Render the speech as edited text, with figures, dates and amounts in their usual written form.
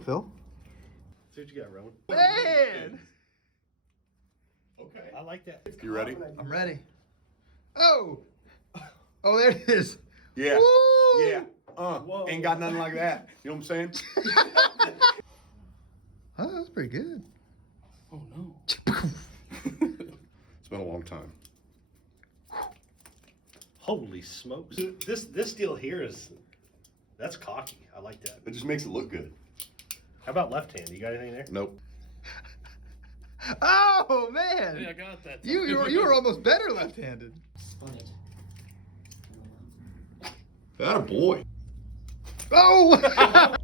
go, Phil. See what you got, Rowan. Man! Okay. I like that. You ready? I'm ready. Oh! Oh, there it is. Yeah. Woo! Yeah. Ain't got nothing like that. You know what I'm saying? Oh, that's pretty good. Oh, no. It's been a long time. Holy smokes. This deal here that's cocky. I like that. It just makes it look good. How about left hand? You got anything there? Nope. Oh, man! Hey, I got that. You were almost better left-handed. Spun it. That a boy. Oh!